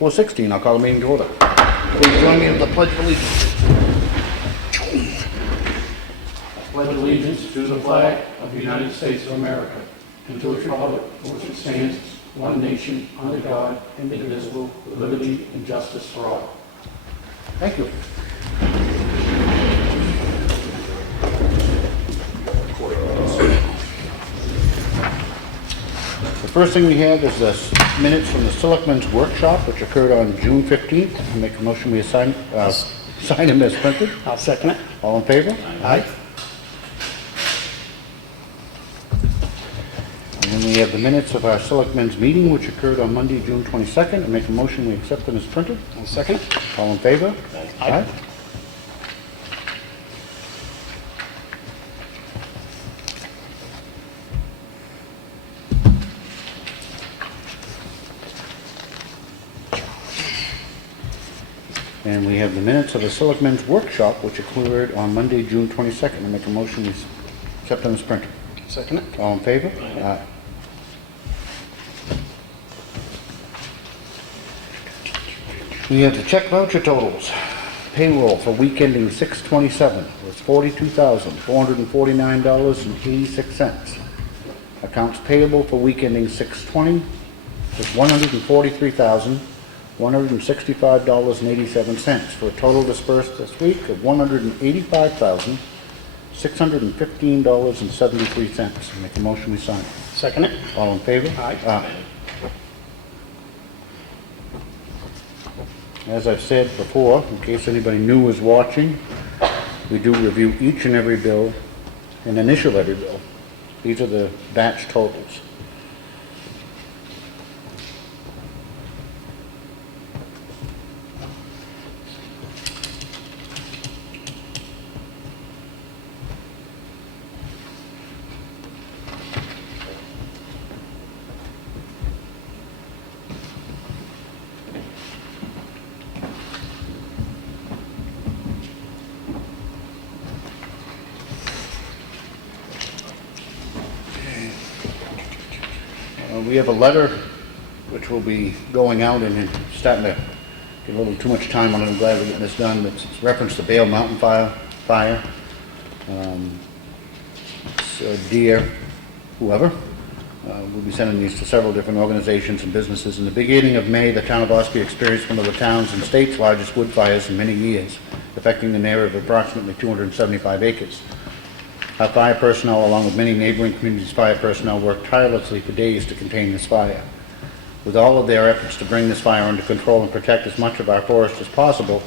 4:16, I'll call the meeting to order. Please join me in the Pledge of Allegiance. I pledge allegiance to the flag of the United States of America and to the republic for which it stands, one nation, under God, indivisible, with liberty and justice for all. Thank you. The first thing we have is the minutes from the Selectmen's Workshop, which occurred on June 15th. I make a motion we sign them as printed. I'll second it. All in favor? Aye. And then we have the minutes of our Selectmen's meeting, which occurred on Monday, June 22nd. I make a motion we accept them as printed. I'll second it. All in favor? Aye. And we have the minutes of the Selectmen's Workshop, which occurred on Monday, June 22nd. I make a motion we accept them as printed. Second it. All in favor? Aye. We have the check voucher totals. Payroll for week ending 6/27 was $42,449.86. Accounts payable for week ending 6/20 was $143,165.87 for a total dispersed this week of $185,615.73. Make a motion we sign. Second it. All in favor? Aye. As I've said before, in case anybody new is watching, we do review each and every bill and initial every bill. These are the batch totals. We have a letter which will be going out and starting to get a little too much time on it. I'm glad we're getting this done. It's reference to Bale Mountain fire. Deer, whoever. We'll be sending these to several different organizations and businesses. In the beginning of May, the town of Ossipee experienced one of the town's and state's largest wood fires in many years, affecting an area of approximately 275 acres. Our fire personnel, along with many neighboring communities' fire personnel, worked tirelessly for days to contain this fire. With all of their efforts to bring this fire under control and protect as much of our forest as possible,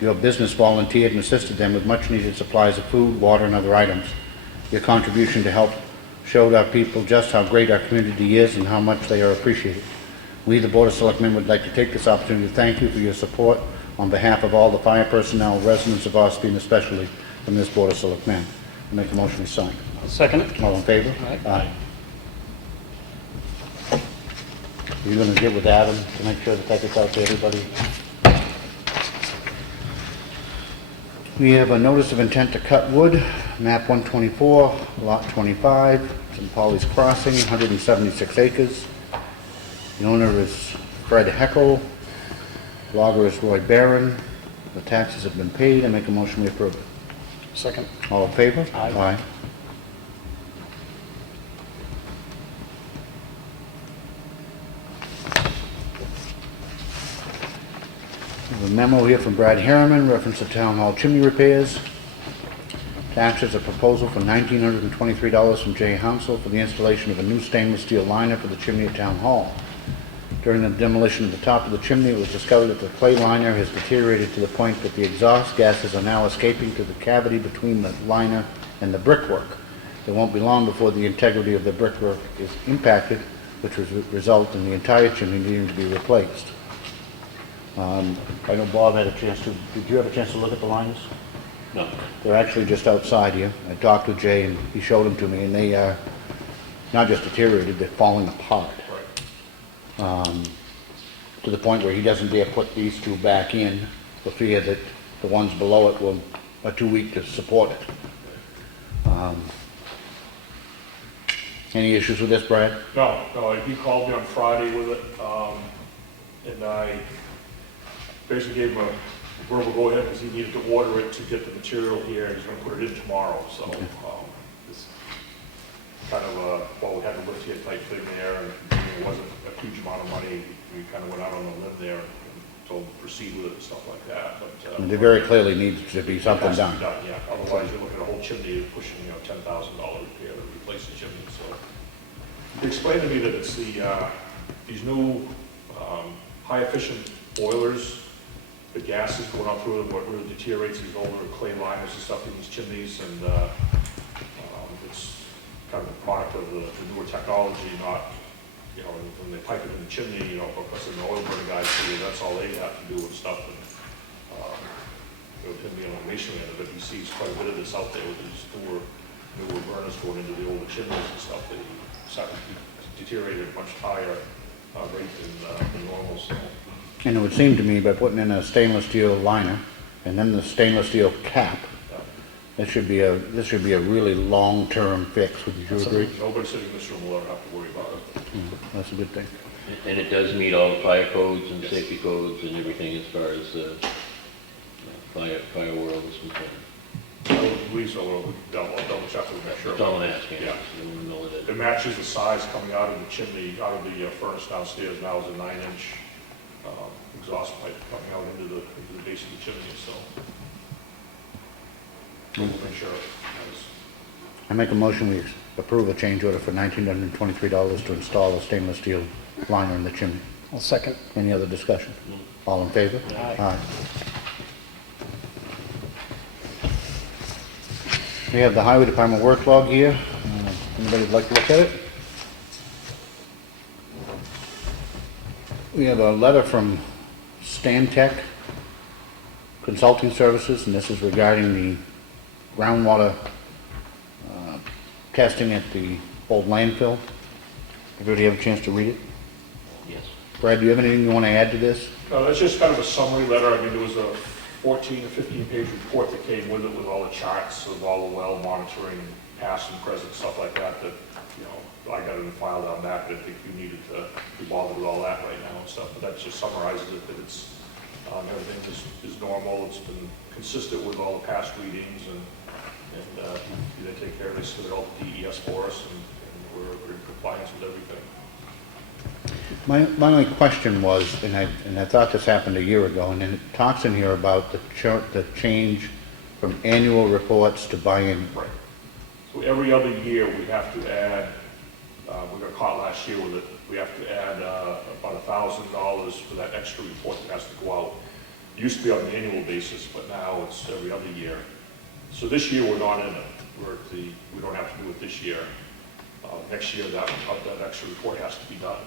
your business volunteered and assisted them with much-needed supplies of food, water, and other items. Your contribution to help showed our people just how great our community is and how much they are appreciated. We, the Board of Selectmen, would like to take this opportunity to thank you for your support on behalf of all the fire personnel, residents of Ossipee, and especially from this Board of Selectmen. I make a motion to sign. I'll second it. All in favor? Aye. You're going to get with Adam to make sure that gets out to everybody. We have a notice of intent to cut wood, map 124, lot 25, St. Paul's Crossing, 176 acres. The owner is Fred Heckel. Logger is Roy Barron. The taxes have been paid. I make a motion we approve it. Second. All in favor? Aye. A memo here from Brad Harriman, reference to Town Hall chimney repairs. Taxes, a proposal for $1,923 from Jay Hounsel for the installation of a new stainless steel liner for the chimney at Town Hall. During the demolition of the top of the chimney, it was discovered that the clay liner has deteriorated to the point that the exhaust gases are now escaping to the cavity between the liner and the brickwork. It won't be long before the integrity of the brickwork is impacted, which will result in the entire chimney needing to be replaced. I know Bob had a chance to. Did you have a chance to look at the liners? No. They're actually just outside here. I talked with Jay and he showed them to me, and they are not just deteriorated, they're falling apart. To the point where he doesn't dare put these two back in for fear that the ones below it are too weak to support it. Any issues with this, Brad? No, he called me on Friday with it, and I basically gave him a verbal go-ahead because he needed to order it to get the material here, and he's gonna put it in tomorrow, so, it's kind of, well, we had to lift here type thing there, and it wasn't a huge amount of money, we kind of went out on a limb there, and told him to proceed with it and stuff like that, but. There very clearly needs to be it something has to done. be Yeah, otherwise you're looking at a whole chimney pushing, $10,000 repair to replace the chimney, so. They explained to me that it's these new, high efficient boilers, the gas is going up through them, what really deteriorates these older clay liners and stuff in these chimneys, and it's kind of a product of the newer technology, not, when they pipe it in the chimney, because the oil burning guys figure that's all they have to do and stuff, and with him being on the masonry end of it, he sees quite a bit of this out there with these newer burners going into the older chimneys and stuff, they start to deteriorate at a much higher rate than normal, so. And it would seem to me by putting in a stainless steel liner and then the stainless steel cap, this should be a really long-term fix. Would you agree? Nobody sitting in this room will ever have to worry about it. That's a good thing. And it does meet all the fire codes and safety codes and everything as far as fire world is concerned. I believe so, I'll double check to make sure. That's all I'm asking. Yeah. I want to know that. It matches the size coming out of the chimney, out of the furnace downstairs now is a 9-inch exhaust pipe coming out into the base of the chimney, so. We'll make sure. I make a motion we approve a change order for $1,923 to install a stainless steel liner in the chimney. I'll second. Any other discussion? All in favor? Aye. We have the Highway Department work log here. Anybody would like to look at it? We have a letter from Stantec Consulting Services, and this is regarding the groundwater testing at the old landfill. Everybody have a chance to read it? Yes. Brad, do you have anything you want to add to this? No, that's just kind of a summary letter. I mean, there was a 14 or 15 page report that came with it with all the charts of all the well monitoring, past and present, stuff like that, I got it in the file down back. I didn't think you needed to be bothered with all that right now and stuff, but that just summarizes it, that it's, everything is normal, it's been consistent with all the past readings, and they take care of this with all the DES for us, and we're in compliance with everything. My only question was, and I thought this happened a year ago, and then it talks in here about the change from annual reports to buy-in. Right. So every other year, we have to add, we got caught last year with it, we have to add about $1,000 for that extra report that has to go out. It used to be on an annual basis, but now it's every other year. So this year, we're not in it. We don't have to do it this year. Next year, that extra report has to be done.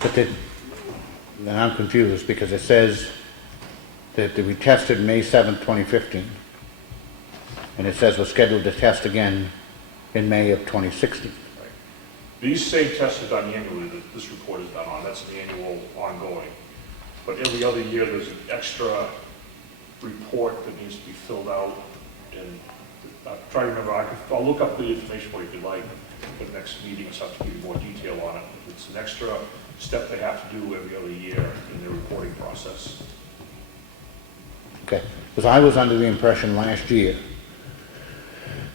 But then I'm confused because it says that we tested May 7th, 2015. And it says we're scheduled to test again in May of 2016. Right. These same tests are done annually that this report is done on. That's an annual ongoing. But every other year, there's an extra report that needs to be filled out. And I'm trying to remember, I'll look up the information for you if you'd like for the next meeting or something to give you more detail on it. It's an extra step they have to do every other year in their reporting process. Okay, because I was under the impression last year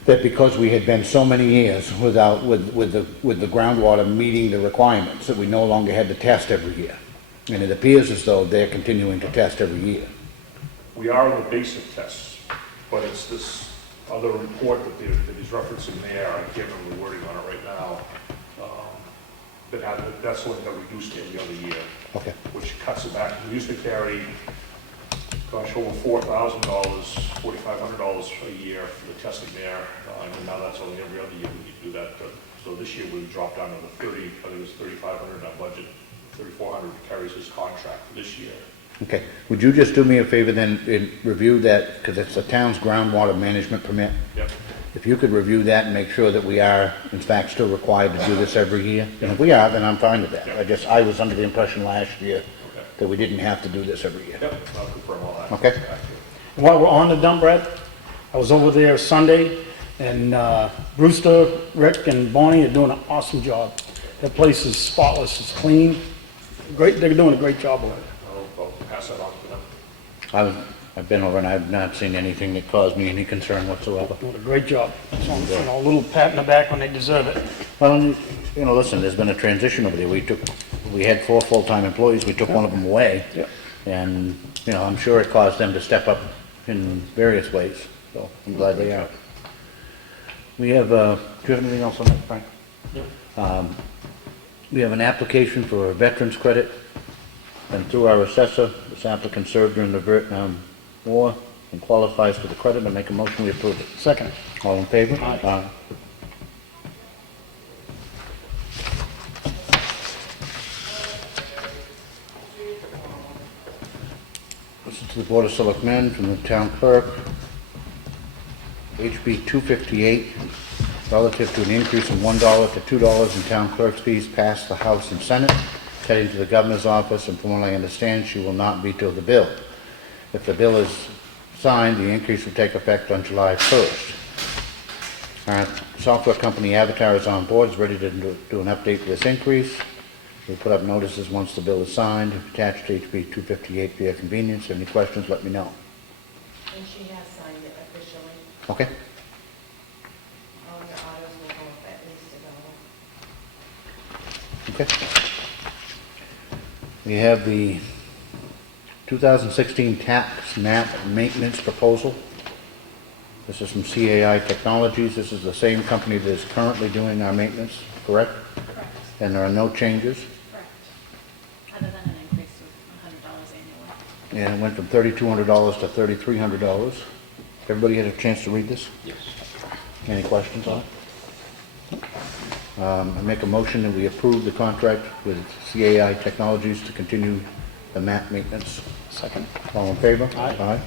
that because we had been so many years with the groundwater meeting the requirements, that we no longer had to test every year. And it appears as though they're continuing to test every year. We are in the basic tests, but it's this other report that he's referencing there. I can't remember the wording on it right now. That's the one that reduced every other year. Okay. Which cuts it back. We used to carry, gosh, over $4,000, $4,500 a year for the testing there, and now that's only every other year we do that. So this year we dropped down to the 30, I think it was $3,500 in our budget, $3,400 carries his contract for this year. Okay, would you just do me a favor then and review that, because it's the town's groundwater management permit? Yep. If you could review that and make sure that we are, in fact, still required to do this every year. And if we are, then I'm fine with that. I was under the impression last year that we didn't have to do this every year. Yep, I'll confirm all that. Okay. While we're on the dump, Brad, I was over there Sunday, and Brewster, Rick, and Bonnie are doing an awesome job. That place is spotless, it's clean, Great, they're doing a great job over it. I'll pass that on to them. I've been over and I've not seen anything that caused me any concern whatsoever. Doing a great job. So, you know, a little pat in the back when they deserve it. Well, you know, listen, there's been a transition over there. We had 4 full-time employees, we took one of them away. Yeah. And, you know, I'm sure it caused them to step up in various ways, so I'm glad they are. We have, do you have anything else on that, Frank? No. We have an application for a veterans credit, and through our assessor, this applicant served during the Vietnam War and qualifies for the credit. I make a motion, we approve it. Second. All in favor? Aye. This is to the Board of Selectmen from the town clerk. HB 258, relative to an increase from $1 to $2 in town clerk's fees passed the House and Senate, heading to the governor's office, and from what I understand, she will not veto the bill. If the bill is signed, the increase will take effect on July 1st. Our software company Avatar is on board, is ready to do an update for this increase. We'll put up notices once the bill is signed, attached to HB 258 for your convenience. Any questions, let me know. And she has signed it officially. Okay? All your autos will go up at least $1. Okay. We have the 2016 tax map maintenance proposal. This is from CAI Technologies. This is the same company that is currently doing our maintenance, correct? Correct, And there are no changes. correct. Other than an increase of $100 annually. And it went from $3,200 to $3,300. Everybody had a chance to read this? Yes. Any questions on it? I make a motion that we approve the contract with CAI Technologies to continue the map maintenance. Second. All in favor? Aye. Aye.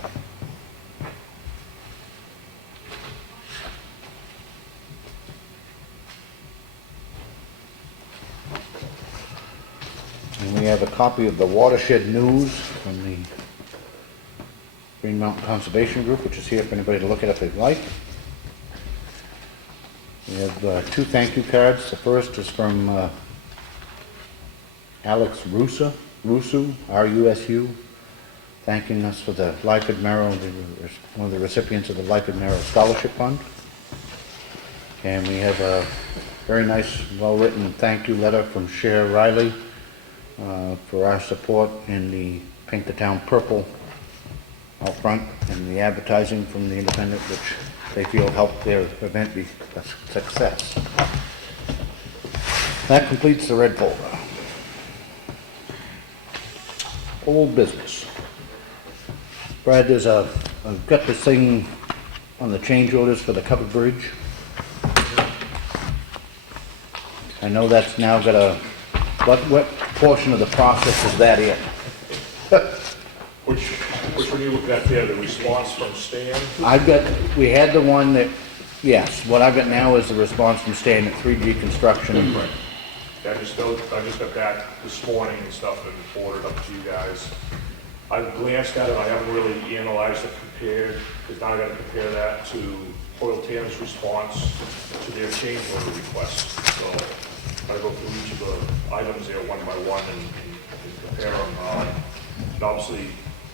And we have a copy of the watershed news from the Green Mountain Conservation Group, which is here for anybody to look at if they'd like. We have 2 thank you cards. The first is from Alex Rusu, R-U-S-U, thanking us for the Lyford Merrill, one of the recipients of the Lyford Merrill Scholarship Fund. And we have a very nice, well-written thank you letter from Cher Riley for our support in the Paint the Town Purple out front and the advertising from the Independent, which they feel helped their event be a success. That completes the red folder. Old business. Brad, I've got this thing on the change orders for the covered bridge. I know that's now got a, what portion of the process is that in? Which one you looking at there, the response from Stan? We had the one that, yes, what I've got now is the response from Stan at 3G Construction. Right. Yeah, I just got back this morning and stuff and forwarded up to you guys. I've glanced at it, I haven't really analyzed it, compared, because now I gotta compare that to Hoyle Tanner's response to their change order request. So I go through each of the items there one by one and compare them. And obviously,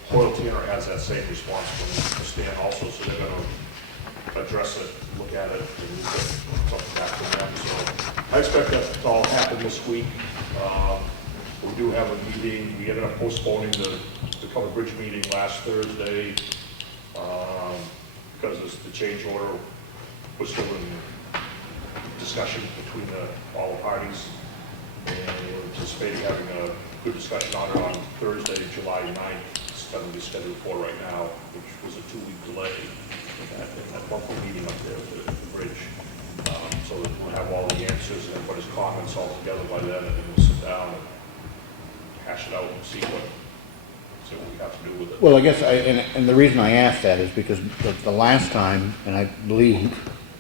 Hoyle Tanner has that same response from Stan also, so they're gonna address it, look at it, and we'll get something back from them. So I expect that to all happen this week. We do have a meeting, we ended up postponing the covered bridge meeting last Thursday because the change order was still in discussion between all the parties. And we're anticipating having a good discussion on it on Thursday, July 9th. It's going to be scheduled for right now, which was a 2-week delay in that local meeting up there at the bridge. So that we'll have all the answers and everybody's comments all together by then, and then we'll sit down and hash it out and see what we have to do with it. Well, I guess, and the reason I asked that is because the last time, and I believe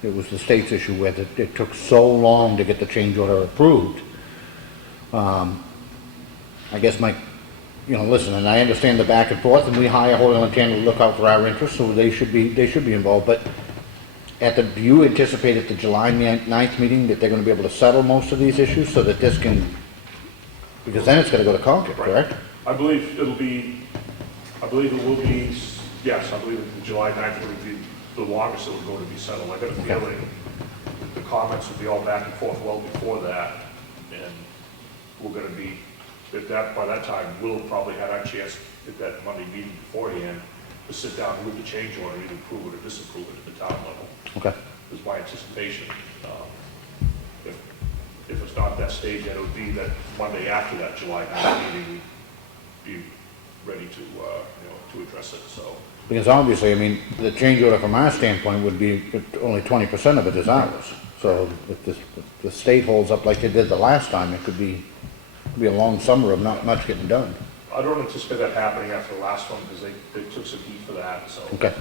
it was the state's issue where it took so long to get the change order approved. I guess listen, and I understand the back and forth, and we hire Hoyle and Tanner to look out for our interests, so they should be involved, but do you anticipate at the July 9th meeting that they're gonna be able to settle most of these issues so that this can Because then it's gonna go to Concord, correct? I believe it will be, yes, I believe the July 9th would be the longest it would go to be settled. I got a feeling the comments would be all back and forth well before that, and we're gonna be, by that time, we'll probably have a chance at that Monday meeting beforehand to sit down with the change order, either approve it or disapprove it at the town level, Okay, is my anticipation. If it's not that stage, then it would be that Monday after that July 9th meeting, we'd be ready to, to address it, so. because obviously, I mean, the change order from our standpoint would be only 20% of it is ours. So if the state holds up like they did the last time, it could be a long summer of not much getting done. I don't anticipate that happening after the last one, because they took some heat for that, so. Okay,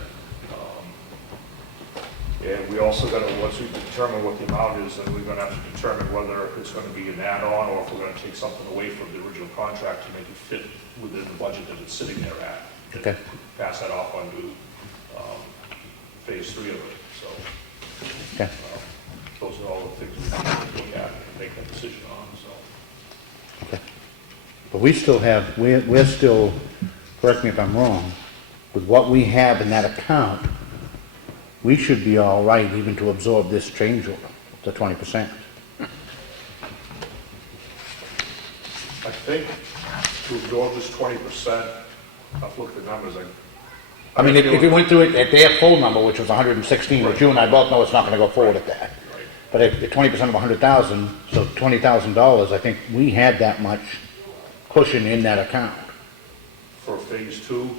And we also gotta, once we determine what the amount is, then we're gonna have to determine whether it's gonna be an add-on, or if we're gonna take something away from the original contract to make it fit within the budget that it's sitting there at. And Okay. pass that off onto, phase 3 of it, so. okay. Those are all the things we have to look at and make that decision on, so. Okay. But we still have, we're still, correct me if I'm wrong, with what we have in that account, we should be all right even to absorb this change order, the 20%. I think to absorb this 20%, I've looked at the numbers, I mean, if you went through it at their full number, which was 116, which you and I both know it's not gonna go forward at that. right, But if 20% of 100,000, so $20,000, I think we had that much cushion in that account. for phase 2,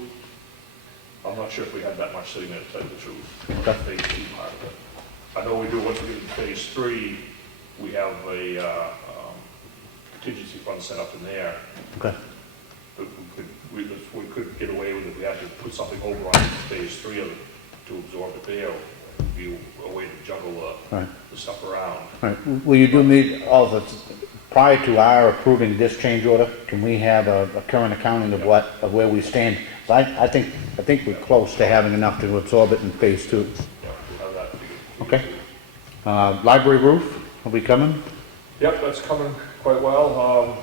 I'm not sure if we had that much sitting there, to tell you the truth, Okay. phase 2 part of it. I know we do, once we get into phase 3, we have a contingency fund set up in there, Okay. but we could get away with it, if we had to put something over on phase 3 of it to absorb it there, would be a way to juggle Right. the stuff around. All right, will you do me, all the, prior to our approving this change order, can we have a current accounting of of where we stand? So I think we're close to having enough to absorb it in phase 2. Yeah, we'll have that figured. Okay. Library roof, are we coming? Yep, that's coming quite well.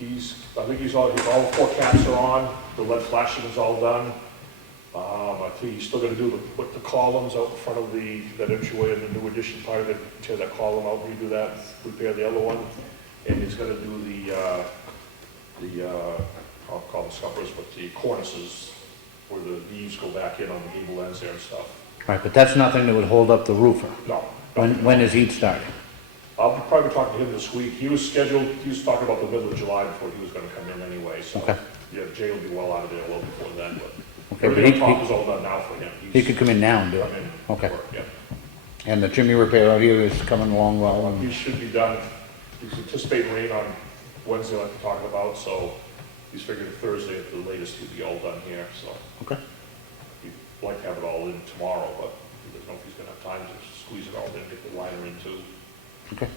I think all the 4 caps are on, the lead flashing is all done. I think he's still gonna put the columns out in front of that entryway in the new addition part of it, tear that column out, redo that, repair the other one. And he's gonna do I'll call them scuppers, but the cornices where the eaves go back in on the gable ends there and stuff. All right, but that's nothing that would hold up the roofer. No. When is he starting? I'll probably be talking to him this week. He was talking about the middle of July before he was gonna come in anyway, so. Okay. Yeah, Jay will be well out of there well before then, but. Okay, but everything on top is all done now for him. He could come in now and do Come it. in, Okay. work, yeah. And the chimney repair out here is coming along well. and- He should be done. He's anticipating rain on Wednesday like we're talking about, so he's figured Thursday at the latest he'll be all done here, so. Okay. He'd like to have it all in tomorrow, but he doesn't know if he's gonna have time to squeeze it all in, get the liner in too. Okay.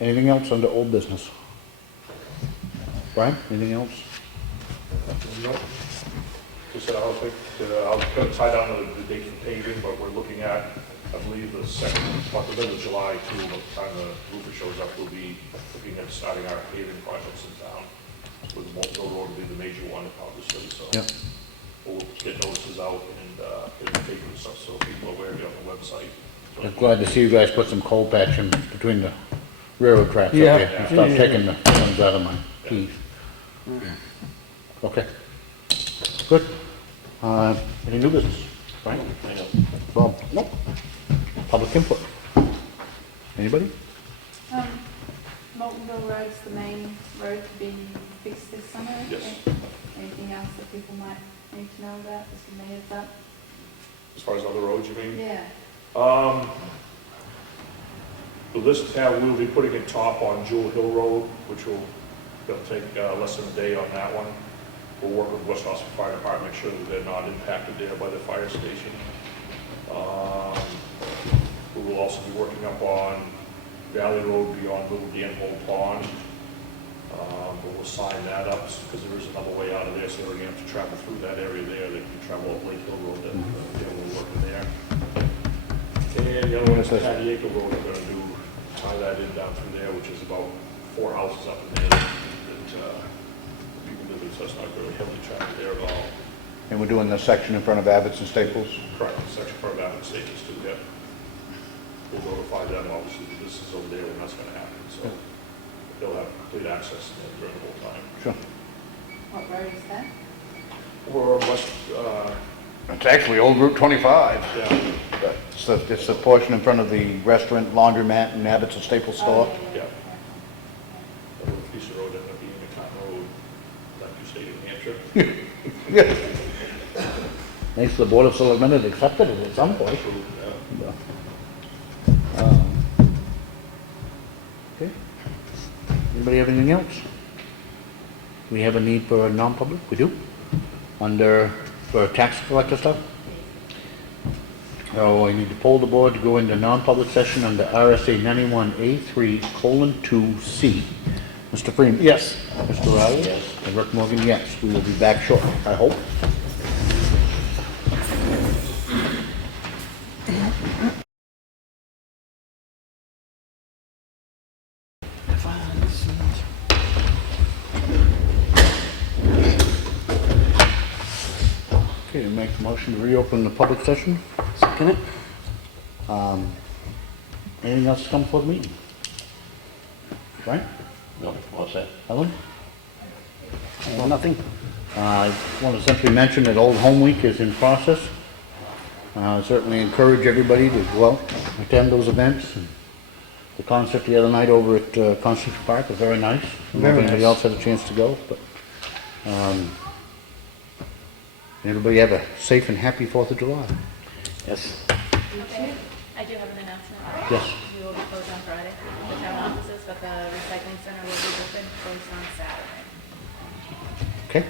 Anything else under old business? Brian, anything else? Nope. Just, I think, I was gonna tie down the date for paving, but we're looking at, I believe, the middle of July too, by the time the roofer shows up, we'll be looking at starting our paving projects in town. With the Molten Road will be the major one, obviously, so. Yep. We'll get notices out and, get the paper and stuff, so people are aware of it on the website. So- I'm glad to see you guys put some coal patch in between the railroad tracks up Yeah. there. And stop taking the ones out of my teeth. Okay. Good. Any new business? Brian? Bob? Nope. Public input? Anybody? Moltenville Road's the main road to be fixed this summer. Yes. Anything else that people might need to know about, just give me a heads up? As far as other roads, you mean? Yeah. The list tab, we'll be putting a top on Jewel Hill Road, which will, it'll take less than a day on that one. We'll work with West Ossipee Fire Department, make sure that they're not impacted there by the fire station. We will also be working up on Valley Road beyond Little Danhole Pond. But we'll sign that up, because there is another way out of there, so they're gonna have to travel through that area there. They can travel up Lake Hill Road, that they're working there. And the other one is Patty Acre Road, we're gonna do tie that in down through there, which is about 4 houses up in there that people live in, so it's not really heavily traffic there at all. And we're doing the section in front of Abbott's and Staples? Correct, section for Abbott Staples too, yeah. We'll notify them, obviously, that this is over there when that's gonna happen, so they'll have complete access during the whole time. Sure. What road is that? Or west, It's actually Old Route 25. yeah, It's the portion in front of the restaurant, laundromat, and Abbott's and Staples store. yeah. The piece of road ended up being a Comeau road, like you stated, New Hampshire. Yeah. Nice the Board of Selectmen had accepted it at some point. True, yeah. Okay. Anybody have anything else? We have a need for a non-public? We do? For tax collector stuff? Oh, I need to poll the board to go into non-public session under RSA 91A3:2C. Mr. Freeman? Yes. Mr. Riley? Yes. And Rick Morgan, yes. We will be back shortly, I hope. Okay, to make a motion to reopen the public session. Second it? Anything else to come for the meeting? Right? No, what's that? Ellen? Nothing. I want to simply mention that Old Home Week is in process. Certainly encourage everybody to go out, attend those events. The concert the other night over at Constitution Park was very nice. I don't know if Very anybody nice. else had a chance to go, but everybody have a safe and happy 4th of July. Yes. Okay, I do have an announcement. Yes. We will be closed on Friday, the town offices, but the recycling center will be open, closed on Saturday. Okay.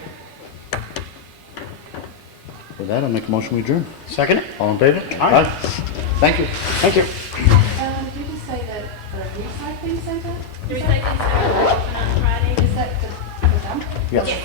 With that, I'll make a motion we adjourn. Second it? All in favor? Aye. Thank you. Thank you. Did you just say that the recycling center? The recycling center will open on Friday. Is that the dump? Yes. Yes.